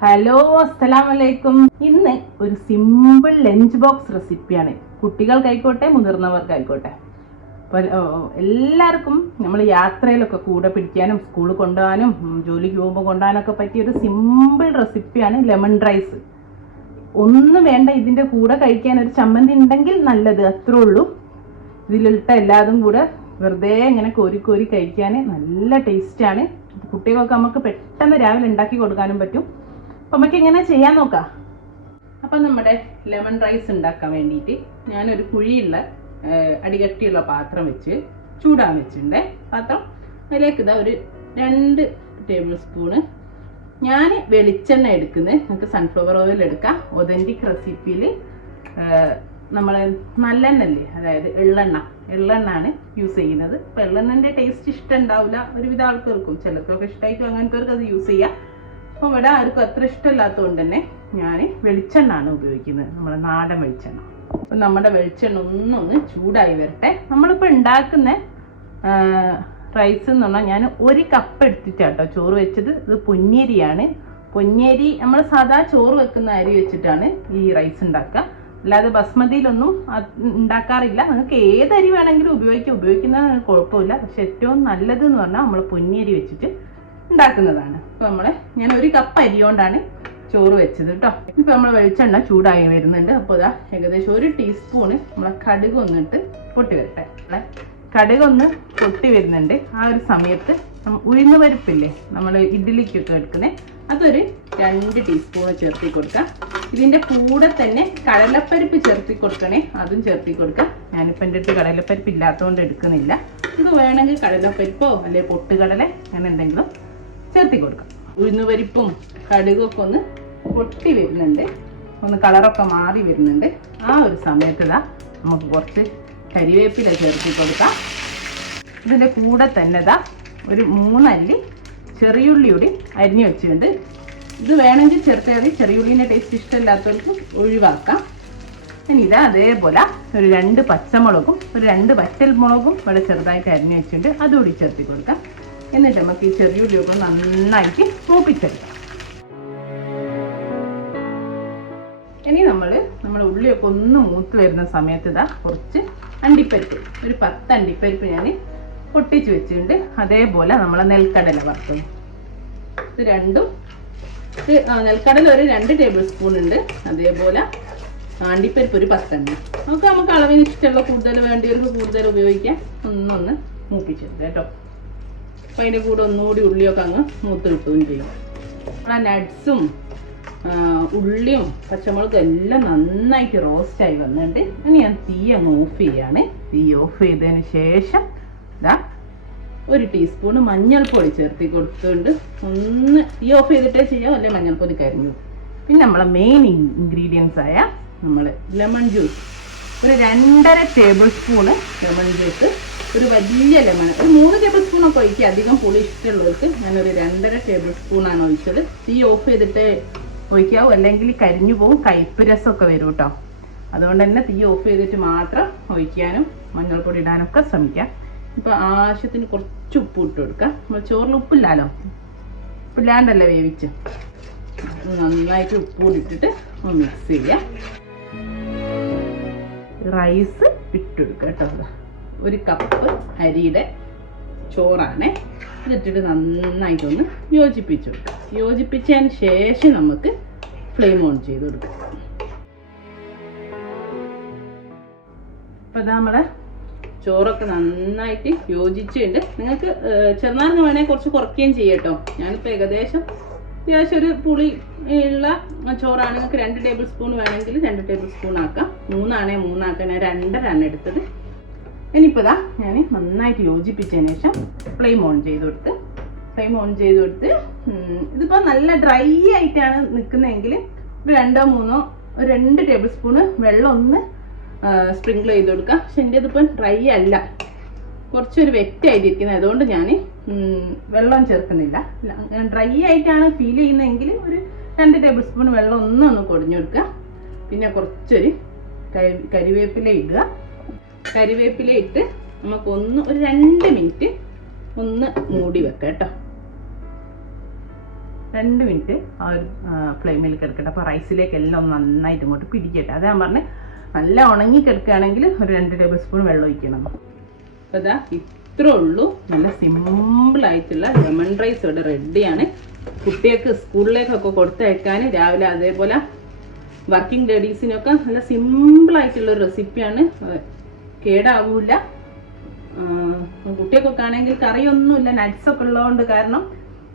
Hello, അസ്സലാമലൈക്കും. ഇന്ന് ഒരു സിമ്പിൾ ലഞ്ച് ബോക്സ് റെസിപ്പിയാണ്. കുട്ടികൾക്കായിക്കോട്ടെ മുതിർന്നവർക്കായിക്കോട്ടെ. അപ്പോൾ എല്ലാവർക്കും നമ്മൾ യാത്രയിലൊക്കെ കൂടെ പിടിക്കാനും സ്കൂളിൽ കൊണ്ടുപോകാനും ജോലിക്ക് പോകുമ്പോൾ കൊണ്ടുപോകാനൊക്കെ പറ്റിയ ഒരു സിമ്പിൾ റെസിപ്പിയാണ് ലെമൺ റൈസ്. ഒന്നും വേണ്ട, ഇതിൻ്റെ കൂടെ കഴിക്കാൻ ഒരു ചമ്മന്തി ഉണ്ടെങ്കിൽ നല്ലത്, അത്രേ ഉള്ളൂ. ഇതിലിട്ട എല്ലാതും കൂടെ വെറുതെ ഇങ്ങനെ കോരി കോരി കഴിക്കാൻ നല്ല ടേസ്റ്റാണ്. കുട്ടികൾക്ക് നമുക്ക് പെട്ടെന്ന് രാവിലെ ഉണ്ടാക്കി കൊടുക്കാനും പറ്റും. അപ്പം നമുക്ക് ഇങ്ങനെ ചെയ്യാൻ നോക്കാം. അപ്പം നമ്മുടെ ലെമൺ റൈസ് ഉണ്ടാക്കാൻ വേണ്ടിയിട്ട് ഞാനൊരു കുഴിയുള്ള അടികട്ടിയുള്ള പാത്രം വെച്ച് ചൂടാൻ വെച്ചിട്ടുണ്ട്. പാത്രം അതിലേക്ക് ഇതാ ഒരു 2 ടേബിൾ സ്പൂണ് ഞാൻ വെളിച്ചെണ്ണ എടുക്കുന്നത്. നമുക്ക് സൺഫ്ലവർ ഓയിൽ എടുക്കാം. ഒതൻറ്റിക് റെസിപ്പിയിൽ നമ്മൾ നല്ലെണ്ണല്ലേ, അതായത് എള്ളെണ്ണാണ് യൂസ് ചെയ്യുന്നത്. ഇപ്പം എള്ളെണ്ണൻ്റെ ടേസ്റ്റ് ഇഷ്ടം ഉണ്ടാവില്ല ഒരുവിധ ആൾക്കാർക്കും, ചിലർക്കൊക്കെ ഇഷ്ടമായിരിക്കും, അങ്ങനത്തെവർക്ക് അത് യൂസ് ചെയ്യാം. അപ്പം ഇവിടെ ആർക്കും അത്ര ഇഷ്ടമില്ലാത്തതുകൊണ്ട് തന്നെ ഞാൻ വെളിച്ചെണ്ണാണ് ഉപയോഗിക്കുന്നത്, നമ്മുടെ നാടൻ വെളിച്ചെണ്ണ. അപ്പം നമ്മുടെ വെളിച്ചെണ്ണ ഒന്നൊന്ന് ചൂടായി വരട്ടെ. നമ്മളിപ്പോൾ ഉണ്ടാക്കുന്ന റൈസ് എന്ന് പറഞ്ഞാൽ ഞാൻ 1 കപ്പ് എടുത്തിട്ടാട്ടോ ചോറ് വെച്ചത്. ഇത് പൊന്നിയരിയാണ്. പൊന്നിയരി നമ്മൾ സാധാ ചോറ് വെക്കുന്ന അരി വെച്ചിട്ടാണ് ഈ റൈസ് ഉണ്ടാക്കുക. അല്ലാതെ ബസ്മതിയിലൊന്നും ഉണ്ടാക്കാറില്ല. നിങ്ങൾക്ക് ഏതരി വേണമെങ്കിലും ഉപയോഗിക്കുന്നത് കുഴപ്പമില്ല. പക്ഷെ ഏറ്റവും നല്ലത് എന്ന് പറഞ്ഞാൽ നമ്മൾ പൊന്നിയരി വെച്ചിട്ട് ഉണ്ടാക്കുന്നതാണ്. അപ്പോൾ ഞാൻ 1 കപ്പ് അരി കൊണ്ടാണ് ചോറ് വെച്ചത് കേട്ടോ. ഇപ്പം നമ്മൾ വെളിച്ചെണ്ണ ചൂടായി വരുന്നുണ്ട്. അപ്പോൾ ഇതാ ഏകദേശം 1 ടീസ്പൂണ് നമ്മളെ കടുക് ഒന്നിട്ട് പൊട്ടി വരട്ടെ. കടുകൊന്ന് പൊട്ടി വരുന്നുണ്ട്. ആ ഒരു സമയത്ത് ഉഴുന്ന് പരിപ്പില്ലേ നമ്മൾ ഇഡ്ഡലിക്കൊക്കെ എടുക്കുന്നത്, അതൊരു 2 ടീസ്പൂണ് ചേർത്തി കൊടുക്കാം. ഇതിൻ്റെ കൂടെ തന്നെ കടലപ്പരിപ്പ് ചേർത്തി കൊടുക്കണേ, അതും ചേർത്തി കൊടുക്കാം. ഞാനിപ്പോൾ എൻ്റെ അടുത്ത് കടലപ്പരിപ്പ് ഇല്ലാത്തതുകൊണ്ട് എടുക്കുന്നില്ല. ഇത് വേണമെങ്കിൽ കടലപ്പരിപ്പോ അല്ലെ പൊട്ടുകടല അങ്ങനെ എന്തെങ്കിലും ചേർത്തി കൊടുക്കാം. ഉഴുന്നുപരിപ്പും കടുകൊക്കെ ഒന്ന് പൊട്ടി വരുന്നുണ്ട്, ഒന്ന് കളറൊക്കെ മാറി വരുന്നുണ്ട്. ആ ഒരു സമയത്ത് നമുക്ക് കുറച്ച് കരിവേപ്പില ചേർത്തി കൊടുക്കാം. ഇതിൻ്റെ കൂടെ തന്നെ ഒരു 3 അല്ലി ചെറിയുള്ളി കൂടി അരിഞ്ഞു വെച്ചിട്ടുണ്ട്. ഇത് വേണമെങ്കിൽ ചേർത്താൽ മതി, ചെറിയുള്ളീൻ്റെ ടേസ്റ്റ് ഇഷ്ടമില്ലാത്തവർക്ക് ഒഴിവാക്കാം. ഇനി അതേപോലെ ഒരു 2 പച്ചമുളകും ഒരു 2 വറ്റൽമുളകും ഇവിടെ ചെറുതായിട്ട് അരിഞ്ഞു വെച്ചിട്ടുണ്ട്, അതുകൂടി ചേർത്തി കൊടുക്കാം. എന്നിട്ട് നമുക്ക് ഈ ചെറിയുള്ളിയൊക്കെ നന്നായിട്ട് മൂപ്പിച്ചെടുക്കാം. ഇനി നമ്മൾ ഉള്ളിയൊക്കെ ഒന്ന് മൂത്ത് വരുന്ന സമയത്ത് കുറച്ച് അണ്ടിപ്പരിപ്പ്, ഒരു 10 അണ്ടിപ്പരിപ്പ് ഞാൻ പൊട്ടിച്ച് വെച്ചിട്ടുണ്ട്. അതേപോലെ നമ്മൾ നെൽക്കടല വറുത്തത്, ഇത് രണ്ടും. നെൽക്കടല ഒരു 2 ടേബിൾ സ്പൂൺ ഉണ്ട്. അതേപോലെ അണ്ടിപ്പരിപ്പ് ഒരു 10 എണ്ണം. നമുക്ക് അളവിന് ഇഷ്ടമുള്ള കൂടുതൽ വേണ്ടിയവർക്ക് കൂടുതൽ ഉപയോഗിക്കാം. ഒന്നൊന്ന് മൂപ്പിച്ചെടുക്കാം കേട്ടോ. അപ്പം അതിൻ്റെ കൂടെ ഒന്നുകൂടി ഉള്ളിയൊക്കെ അങ്ങ് മൂത്ത് കിട്ടുകയും ചെയ്യും. നമ്മളെ നട്ട്സും ഉള്ളിയും പച്ചമുളകും എല്ലാം നന്നായിട്ട് റോസ്റ്റായി വന്നിട്ട് ഇനി ഞാൻ തീ അങ്ങ് ഓഫ് ചെയ്യാണ്. തീ ഓഫ് ചെയ്തതിന് ശേഷം 1 ടീസ്പൂണ് മഞ്ഞൾപ്പൊടി ചേർത്തി കൊടുത്തുകൊണ്ട് ഒന്ന് തീ ഓഫ് ചെയ്തിട്ടേ ചെയ്യാം, അല്ലെ മഞ്ഞൾപ്പൊടി കരിഞ്ഞു. പിന്നെ നമ്മളെ മെയിൻ ഇൻഗ്രീഡിയൻസ് ആയ നമ്മൾ ലെമൺ ജ്യൂസ്, ഒരു 2.5 ടേബിൾ സ്പൂണ് ലെമൺ ജ്യൂസ്. ഒരു വലിയ ലെമൺ ഒരു 3 ടേബിൾ സ്പൂണൊക്കെ ഒഴിക്കുക. അധികം പുളി ഇഷ്ടമുള്ളവർക്ക് ഞാനൊരു 2.5 ടേബിൾ സ്പൂണാണ് ഒഴിച്ചത്. തീ ഓഫ് ചെയ്തിട്ട് ഒഴിക്കാവും, അല്ലെങ്കിൽ കരിഞ്ഞു പോകും, കയ്പ്പ് രസമൊക്കെ വരും കേട്ടോ. അതുകൊണ്ട് തന്നെ തീ ഓഫ് ചെയ്തിട്ട് മാത്രം ഒഴിക്കാനും മഞ്ഞൾപ്പൊടി ഇടാനൊക്കെ ശ്രമിക്കാം. ഇപ്പോൾ ആവശ്യത്തിന് കുറച്ച് ഉപ്പ് ഇട്ട് കൊടുക്കാം. നമ്മൾ ചോറിൽ ഉപ്പില്ലാലോ, ഉപ്പില്ലാണ്ടല്ലേ വേവിച്ച്. നന്നായിട്ട് ഉപ്പ് കൂടി ഇട്ടിട്ട് ഒന്ന് മിക്സ് ചെയ്യാം. റൈസ് ഇട്ടെടുക്കുക കേട്ടോ. 1 കപ്പ് അരിയുടെ ചോറാണ്. ഇതിട്ടിട്ട് നന്നായിട്ടൊന്ന് യോജിപ്പിച്ച് കൊടുക്കാം. യോജിപ്പിച്ചതിന് ശേഷം നമുക്ക് ഫ്ലെയിം ഓൺ ചെയ്ത് കൊടുക്കാം. അപ്പോൾ നമ്മുടെ ചോറൊക്കെ നന്നായിട്ട് യോജിച്ചുണ്ട്. നിങ്ങൾക്ക് ചെറുനാരങ്ങ വേണമെങ്കിൽ കുറച്ച് കുറയ്ക്കുകയും ചെയ്യാം കേട്ടോ. ഞാനിപ്പോൾ ഏകദേശം അത്യാവശ്യം ഒരു പുളി ഉള്ള ചോറാണ്. നിങ്ങൾക്ക് 2 ടേബിൾ സ്പൂൺ വേണമെങ്കിൽ 2 ടേബിൾ സ്പൂൺ ആക്കാം. 3 ആണെങ്കിൽ 3 ആക്കാം. ഞാൻ 2.5 എടുത്തത്. ഇനിയിപ്പോൾ ഞാൻ നന്നായിട്ട് യോജിപ്പിച്ചതിന് ശേഷം ഫ്ലെയിം ഓൺ ചെയ്ത് കൊടുത്ത് ഇതിപ്പോൾ നല്ല ഡ്രൈ ആയിട്ടാണ് നിൽക്കുന്നതെങ്കിൽ ഒരു 2 ടേബിൾ സ്പൂണ് വെള്ളം ഒന്ന് സ്പ്രിങ്കിൾ ചെയ്ത് കൊടുക്കാം. പക്ഷെ എൻ്റെ ഇതിപ്പം ഡ്രൈ അല്ല, കുറച്ചൊരു വെറ്റായിട്ടിരിക്കുന്നത്. അതുകൊണ്ട് ഞാൻ വെള്ളം ചേർക്കുന്നില്ല. ഡ്രൈ ആയിട്ടാണ് ഫീൽ ചെയ്യുന്നതെങ്കിൽ ഒരു 2 ടേബിൾ സ്പൂൺ വെള്ളം ഒന്ന് കുടഞ്ഞു കൊടുക്കുക. പിന്നെ കുറച്ചൊരു കരിവേപ്പില ഇടുക. കരിവേപ്പില ഇട്ട് നമുക്കൊന്ന് ഒരു 2 മിനിറ്റ് ഒന്ന് മൂടി വെക്കാം കേട്ടോ. 2 മിനിറ്റ് ആ ഒരു ഫ്ലെയിമിൽ കിടക്കട്ടെ. അപ്പോൾ റൈസിലേക്ക് എല്ലാം ഒന്ന് നന്നായിട്ട് ഇങ്ങോട്ട് പിടിക്കട്ടെ. അത് ഞാൻ പറഞ്ഞ് നല്ല ഉണങ്ങി കിടക്കുകയാണെങ്കിൽ ഒരു 2 ടേബിൾ സ്പൂൺ വെള്ളം ഒഴിക്കണം. അപ്പോൾ ഇതാ ഇത്രേ ഉള്ളൂ. നല്ല സിമ്പിളായിട്ടുള്ള ലെമൺ റൈസ് ഇവിടെ റെഡിയാണ്. കുട്ടികൾക്ക് സ്കൂളിലേക്കൊക്കെ കൊടുത്തയക്കാൻ രാവിലെ, അതേപോലെ വർക്കിംഗ് ലേഡീസിനൊക്കെ നല്ല സിമ്പിളായിട്ടുള്ളൊരു റെസിപ്പിയാണ്. കേടാവൂല. കുട്ടികൾക്കൊക്കെ ആണെങ്കിൽ കറിയൊന്നുമില്ല, നട്ട്സൊക്കെ ഉള്ളതുകൊണ്ട് കാരണം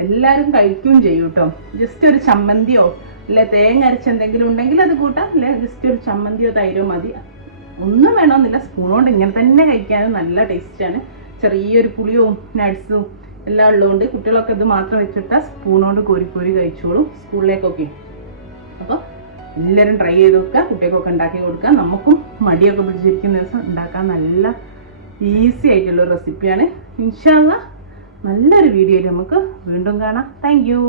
എല്ലാവരും കഴിക്കുകയും ചെയ്യും കേട്ടോ. ജസ്റ്റ് ഒരു ചമ്മന്തിയോ അല്ലെ തേങ്ങ അരച്ച് എന്തെങ്കിലും ഉണ്ടെങ്കിൽ അത് കൂട്ടാം, അല്ലെ ജസ്റ്റ് ഒരു ചമ്മന്തിയോ തൈരോ മതി. ഒന്നും വേണമെന്നില്ല, സ്പൂണുകൊണ്ട് ഇങ്ങനെ തന്നെ കഴിക്കാനും നല്ല ടേസ്റ്റാണ്. ചെറിയൊരു പുളിയോ നട്ട്സും എല്ലാം ഉള്ളതുകൊണ്ട് കുട്ടികളൊക്കെ ഇത് മാത്രം വെച്ചിട്ടാൽ സ്പൂണോണ്ട് കോരി കോരി കഴിച്ചോളും സ്കൂളിലേക്കൊക്കെ. അപ്പോൾ എല്ലാവരും ട്രൈ ചെയ്ത് നോക്കുക, കുട്ടികൾക്കൊക്കെ ഉണ്ടാക്കി കൊടുക്കുക. നമുക്കും മടിയൊക്കെ പിടിച്ചിരിക്കുന്ന ദിവസം ഉണ്ടാക്കാൻ നല്ല ഈസി ആയിട്ടുള്ള റെസിപ്പിയാണ്. ഇൻഷാ അല്ലാഹ് നല്ലൊരു വീഡിയോയിൽ നമുക്ക് വീണ്ടും കാണാം. Thank you.